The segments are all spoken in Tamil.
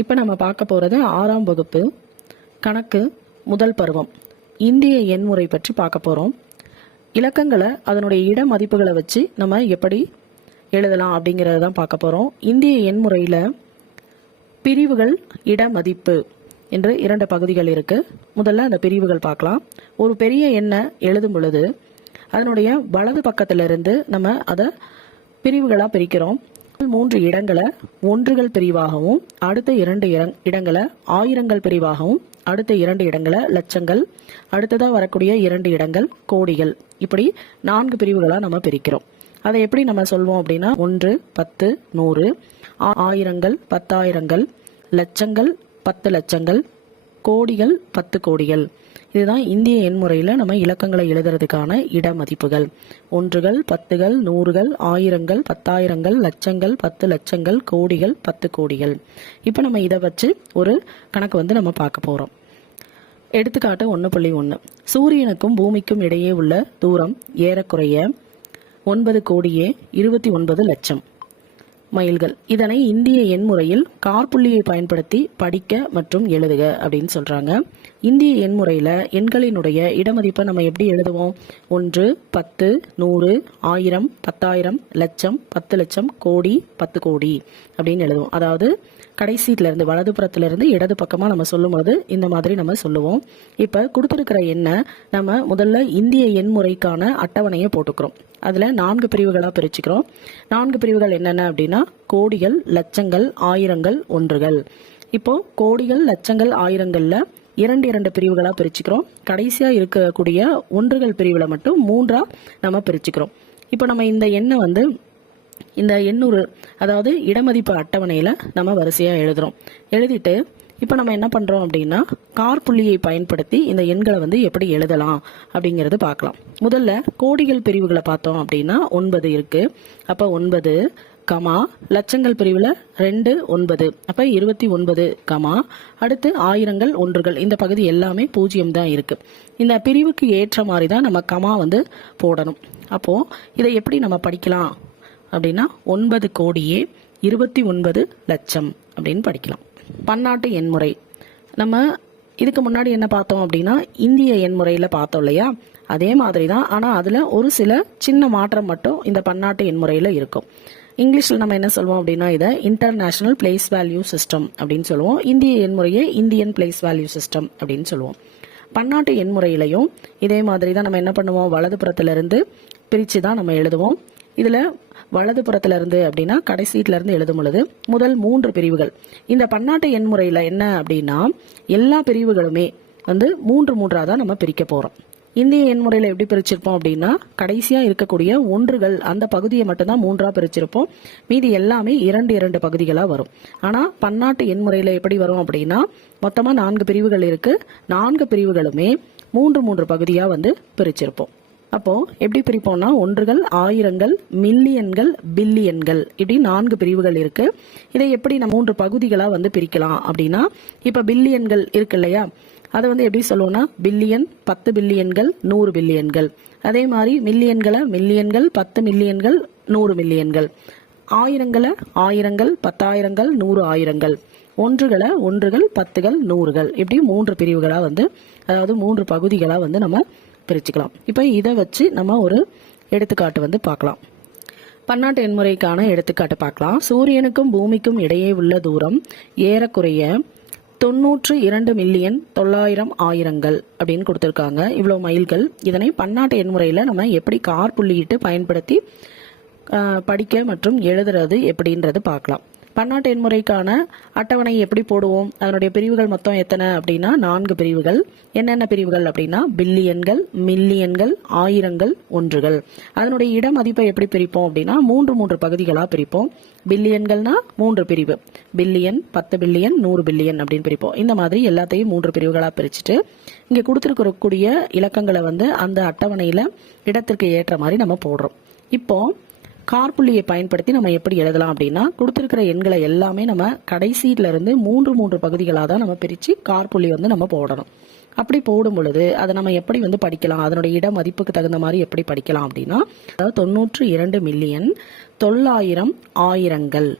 இப்போ நம்ம பார்க்க போகிறது 6ஆம் வகுப்பு கணக்கு முதல் பருவம் இந்திய எண்முறை பற்றி பார்க்க போகிறோம். இலக்கங்களை அதனுடைய இட மதிப்புகளை வச்சு நம்ம எப்படி எழுதலாம் அப்படிங்கிறத தான் பார்க்க போகிறோம். இந்திய எண்முறையில் பிரிவுகள் இட மதிப்பு என்று 2 பகுதிகள் இருக்குது. முதல்ல அந்த பிரிவுகள் பார்க்கலாம். ஒரு பெரிய எண்ணை எழுதும் பொழுது அதனுடைய வலது பக்கத்திலிருந்து நம்ம அதை பிரிவுகளாக பிரிக்கிறோம். 3 இடங்களை ஒன்றுகள் பிரிவாகவும், அடுத்த 2 இடங்களை ஆயிரங்கள் பிரிவாகவும், அடுத்த 2 இடங்களை லட்சங்கள், அடுத்ததாக வரக்கூடிய 2 இடங்கள் கோடிகள், இப்படி 4 பிரிவுகளாக நம்ம பிரிக்கிறோம். அதை எப்படி நம்ம சொல்வோம் அப்படின்னா 1, 10, 100, ஆயிரங்கள், 10,000கள், லட்சங்கள், 10 லட்சங்கள், கோடிகள், 10 கோடிகள். இதுதான் இந்திய எண்முறையில் நம்ம இலக்கங்களை எழுதுறதுக்கான இட மதிப்புகள். ஒன்றுகள், 10கள், 100கள், ஆயிரங்கள், 10,000கள், லட்சங்கள், 10 லட்சங்கள், கோடிகள், 10 கோடிகள். இப்போ நம்ம இதை வச்சு ஒரு கணக்கு நம்ம பார்க்க போகிறோம். எடுத்துக்காட்டு 1.1. சூரியனுக்கும் பூமிக்கும் இடையே உள்ள தூரம் ஏறக்குறைய 9 கோடியே 29 லட்சம் மைல்கள். இதனை இந்திய எண்முறையில் காற்புள்ளியை பயன்படுத்தி படிக்க மற்றும் எழுதுக அப்படின்னு சொல்றாங்க. இந்திய எண்முறையில எண்களினுடைய இடமதிப்பை நம்ம எப்படி எழுதுவோம்? 1, 10, 100, 1000, 10,000, லட்சம், 10 லட்சம், கோடி, 10 கோடி அப்படின்னு எழுதுவோம். அதாவது கடைசீட்ல இருந்து வலதுபுறத்திலிருந்து இடது பக்கமா நம்ம சொல்லும் போது இந்த மாதிரி நம்ம சொல்லுவோம். இப்ப கொடுத்திருக்கிற எண்ணை நம்ம முதல்ல இந்திய எண்முறைக்கான அட்டவணையை போட்டுக்கிறோம். அதுல 4 பிரிவுகளா பிரிச்சுக்கிறோம். 4 பிரிவுகள் என்னென்ன அப்படின்னா கோடிகள், லட்சங்கள், ஆயிரங்கள், ஒன்றுகள். இப்போ கோடிகள், லட்சங்கள், ஆயிரங்கள்ல 2 பிரிவுகளா பிரிச்சுக்கிறோம். கடைசியா இருக்கக்கூடிய ஒன்றுகள் பிரிவுல மட்டும் 3ஆ நம்ம பிரிச்சுக்கிறோம். இப்போ நம்ம இந்த எண்ணை இந்த 800 அதாவது இடமதிப்பு அட்டவணையில நம்ம வரிசையா எழுதுறோம். எழுதிட்டு இப்போ நம்ம என்ன பண்றோம் அப்படின்னா காற்புள்ளியை பயன்படுத்தி இந்த எண்களை எப்படி எழுதலாம் அப்படிங்கறது பார்க்கலாம். முதல்ல கோடிகள் பிரிவுகளை பார்த்தோம் அப்படின்னா 9 இருக்கு. அப்ப 9 கமா, லட்சங்கள் பிரிவுல 2 9, அப்ப 29 கமா, அடுத்து ஆயிரங்கள், ஒன்றுகள், இந்த பகுதி எல்லாமே 0 தான் இருக்கு. இந்த பிரிவுக்கு ஏற்ற மாதிரி தான் நம்ம கமா போடணும். அப்போ இதை எப்படி நம்ம படிக்கலாம் அப்படின்னா 9 கோடியே 29 லட்சம் அப்படின்னு படிக்கலாம். பன்னாட்டு எண்முறை நம்ம இதுக்கு முன்னாடி என்ன பார்த்தோம் அப்படின்னா இந்திய எண்முறையில பார்த்தோம் இல்லையா, அதே மாதிரி தான். ஆனா அதுல ஒரு சில சின்ன மாற்றம் மட்டும் இந்த பன்னாட்டு எண்முறையில இருக்கும். இங்கிலீஷ்ல நம்ம என்ன சொல்லுவோம் அப்படின்னா இதை இன்டர்நேஷனல் பிளேஸ் வேல்யூ சிஸ்டம் அப்படின்னு சொல்லுவோம். இந்திய எண்முறையை இந்தியன் பிளேஸ் வேல்யூ சிஸ்டம் அப்படின்னு சொல்லுவோம். பன்னாட்டு எண்முறையிலையும் இதே மாதிரி தான் நம்ம என்ன பண்ணுவோம், வலதுபுறத்துல இருந்து பிரிச்சு தான் நம்ம எழுதுவோம். இதுல வலதுபுறத்துல இருந்து அப்படின்னா கடைசீட்ல இருந்து எழுதும் பொழுது முதல் 3 பிரிவுகள். இந்த பன்னாட்டு எண்முறையில என்ன அப்படின்னா எல்லா பிரிவுகளுமே 3 தான் நம்ம பிரிக்க போறோம். இந்திய எண்முறையில எப்படி பிரிச்சிருப்போம் அப்படின்னா கடைசியா இருக்கக்கூடிய ஒன்றுகள் அந்த பகுதியை மட்டும்தான் 3ஆ பிரிச்சிருப்போம். மீதி எல்லாமே 2 பகுதிகளா வரும். ஆனா பன்னாட்டு எண்முறையில எப்படி வரும் அப்படின்னா மொத்தமா 4 பிரிவுகள் இருக்கு. 4 பிரிவுகளுமே 3 பகுதியா பிரிச்சிருப்போம். அப்போ எப்படி பிரிப்போம்னா ஒன்றுகள், ஆயிரங்கள், மில்லியன்கள், பில்லியன்கள், இப்படி 4 பிரிவுகள் இருக்கு. இதை எப்படி நம்ம 3 பகுதிகளா பிரிக்கலாம் அப்படின்னா இப்ப பில்லியன்கள் இருக்கு இல்லையா, அதை எப்படி சொல்லுவோம்னா பில்லியன், 10 பில்லியன்கள், 100 பில்லியன்கள். அதே மாதிரி மில்லியன்களை மில்லியன்கள், 10 மில்லியன்கள், 100 மில்லியன்கள். ஆயிரங்களை ஆயிரங்கள், 10,000கள், 100 ஆயிரங்கள். ஒன்றுகளை ஒன்றுகள், 10கள், 100கள், இப்படி 3 பிரிவுகளா அதாவது 3 பகுதிகளா நம்ம பிரிச்சுக்கலாம். இப்ப இதை வச்சு நம்ம ஒரு எடுத்துக்காட்டு பார்க்கலாம். பன்னாட்டு எண்முறைக்கான எடுத்துக்காட்டு பார்க்கலாம். சூரியனுக்கும் பூமிக்கும் இடையே உள்ள தூரம் ஏறக்குறைய 92,900,000 ஆயிரங்கள் அப்படின்னு கொடுத்திருக்காங்க. இவ்வளவு மைல்கள். இதனை பன்னாட்டு எண்முறையில நம்ம எப்படி காற்புள்ளியிட்டு பயன்படுத்தி படிக்க மற்றும் எழுதுறது எப்படின்றது பார்க்கலாம். பன்னாட்டு எண்முறைக்கான அட்டவணை எப்படி போடுவோம்? அதனுடைய பிரிவுகள் மொத்தம் எத்தனை அப்படின்னா 4 பிரிவுகள். என்னென்ன பிரிவுகள் அப்படின்னா பில்லியன்கள், மில்லியன்கள், ஆயிரங்கள், ஒன்றுகள். அதனுடைய இட மதிப்பை எப்படி பிரிப்போம் அப்படின்னா 3 பகுதிகளா பிரிப்போம். பில்லியன்கள்னா 3 பிரிவு, பில்லியன், 10 பில்லியன், 100 பில்லியன் அப்படின்னு பிரிப்போம். இந்த மாதிரி எல்லாத்தையும் 3 பிரிவுகளா பிரிச்சுட்டு இங்க கொடுத்திருக்கக்கூடிய இலக்கங்களை அந்த அட்டவணையில இடத்திற்கு ஏற்ற மாதிரி நம்ம போடுறோம். இப்போ காற்புள்ளியை பயன்படுத்தி நம்ம எப்படி எழுதலாம் அப்படின்னா கொடுத்திருக்கிற எண்களை எல்லாமே நம்ம கடைசீட்ல இருந்து 3 பகுதிகளாக தான் நம்ம பிரிச்சு காற்புள்ளி நம்ம போடணும். அப்படி போடும் பொழுது அதை நம்ம எப்படி படிக்கலாம், அதனுடைய இட மதிப்புக்கு தகுந்த மாதிரி எப்படி படிக்கலாம் அப்படின்னா 92 மில்லியன் 900 ஆயிரங்கள்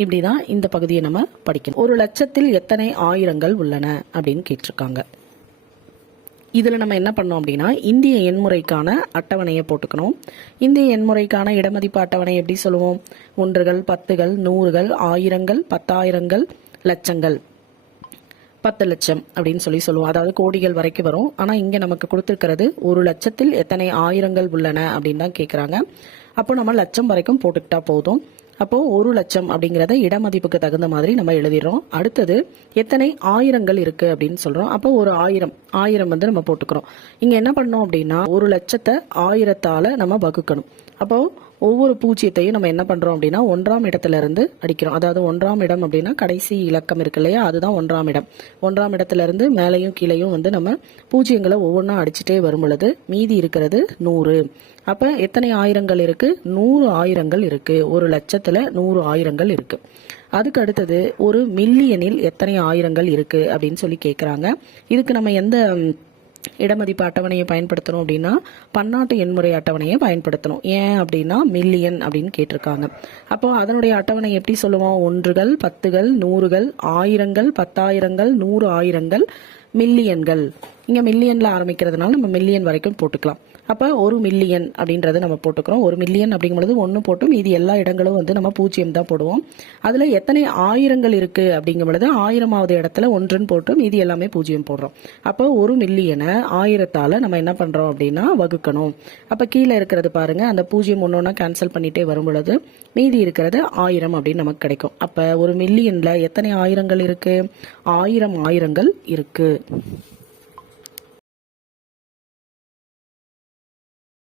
இப்படிதான் இந்த பகுதியை நம்ம படிக்கணும். 1,00,000 எத்தனை ஆயிரங்கள் உள்ளன அப்படின்னு கேட்டிருக்காங்க. இதில் நம்ம என்ன பண்ணோம் அப்படின்னா இந்திய எண்முறைக்கான அட்டவணையை போட்டுக்கணும். இந்திய எண்முறைக்கான இடமதிப்பு அட்டவணை எப்படி சொல்லுவோம்? 1கள், 10கள், 100கள், ஆயிரங்கள், 10,000கள், லட்சங்கள், 10 லட்சம் அப்படின்னு சொல்லுவோம். அதாவது கோடிகள் வரைக்கும் வரும். ஆனால் இங்கே நமக்கு கொடுத்துருக்கிறது 1,00,000 எத்தனை ஆயிரங்கள் உள்ளன அப்படின்னு தான் கேட்குறாங்க. அப்போ நம்ம லட்சம் வரைக்கும் போட்டுக்கிட்டா போதும். அப்போ 1,00,000 அப்படிங்கிறத இடமதிப்புக்கு தகுந்த மாதிரி நம்ம எழுதிடுறோம். அடுத்தது எத்தனை ஆயிரங்கள் இருக்கு அப்படின்னு சொல்றோம். அப்போ ஒரு 1000 வந்து நம்ம போட்டுக்கிறோம். இங்க என்ன பண்ணோம் அப்படின்னா 1,00,000 1000ஆல நம்ம வகுக்கணும். அப்போ ஒவ்வொரு பூஜ்ஜியத்தையும் நம்ம என்ன பண்றோம் அப்படின்னா 1ஆம் இடத்துல இருந்து அடிக்கிறோம். அதாவது 1ஆம் இடம் அப்படின்னா கடைசி இலக்கம் இருக்கு இல்லையா, அதுதான் 1ஆம் இடம். 1ஆம் இடத்துல இருந்து மேலையும் கீழையும் வந்து நம்ம பூஜ்ஜியங்களை ஒவ்வொன்றா அடிச்சுட்டே வரும் பொழுது மீதி இருக்கிறது 100. அப்ப எத்தனை ஆயிரங்கள் இருக்கு? 100 ஆயிரங்கள் இருக்கு. 1,00,000ல 100 ஆயிரங்கள் இருக்கு. அதுக்கு அடுத்தது ஒரு மில்லியனில் எத்தனை ஆயிரங்கள் இருக்கு அப்படின்னு சொல்லி கேட்குறாங்க. இதுக்கு நம்ம எந்த இடமதிப்பு அட்டவணையை பயன்படுத்தணும் அப்படின்னா பன்னாட்டு எண்முறை அட்டவணையை பயன்படுத்தணும். ஏன் அப்படின்னா மில்லியன் அப்படின்னு கேட்டிருக்காங்க. அப்போ அதனுடைய அட்டவணை எப்படி சொல்லுவோம்? 1கள், 10கள், 100கள், ஆயிரங்கள், 10,000கள், 100 ஆயிரங்கள், மில்லியன்கள். இங்க மில்லியன்ல ஆரம்பிக்கிறதுனால நம்ம மில்லியன் வரைக்கும் போட்டுக்கலாம். அப்ப 1 மில்லியன் அப்படின்றத நம்ம போட்டுக்கிறோம். 1 மில்லியன் அப்படிங்கும் பொழுது 1 போட்டு மீதி எல்லா இடங்களும் வந்து நம்ம 0 தான் போடுவோம். அதுல எத்தனை ஆயிரங்கள் இருக்கு அப்படிங்கும் பொழுது 1000வது இடத்துல 1ன்னு போட்டு மீதி எல்லாமே 0 போடுறோம். அப்போ 1 மில்லியனை 1000ஆல நம்ம என்ன பண்றோம் அப்படின்னா வகுக்கணும். அப்ப கீழே இருக்கிறது பாருங்க, அந்த 0 ஒன்னொன்னா கேன்சல் பண்ணிட்டே வரும் பொழுது மீதி இருக்கிறது 1000 அப்படின்னு நமக்கு கிடைக்கும். அப்ப 1 மில்லியன்ல எத்தனை ஆயிரங்கள் இருக்கு? 1000 ஆயிரங்கள் இருக்கு.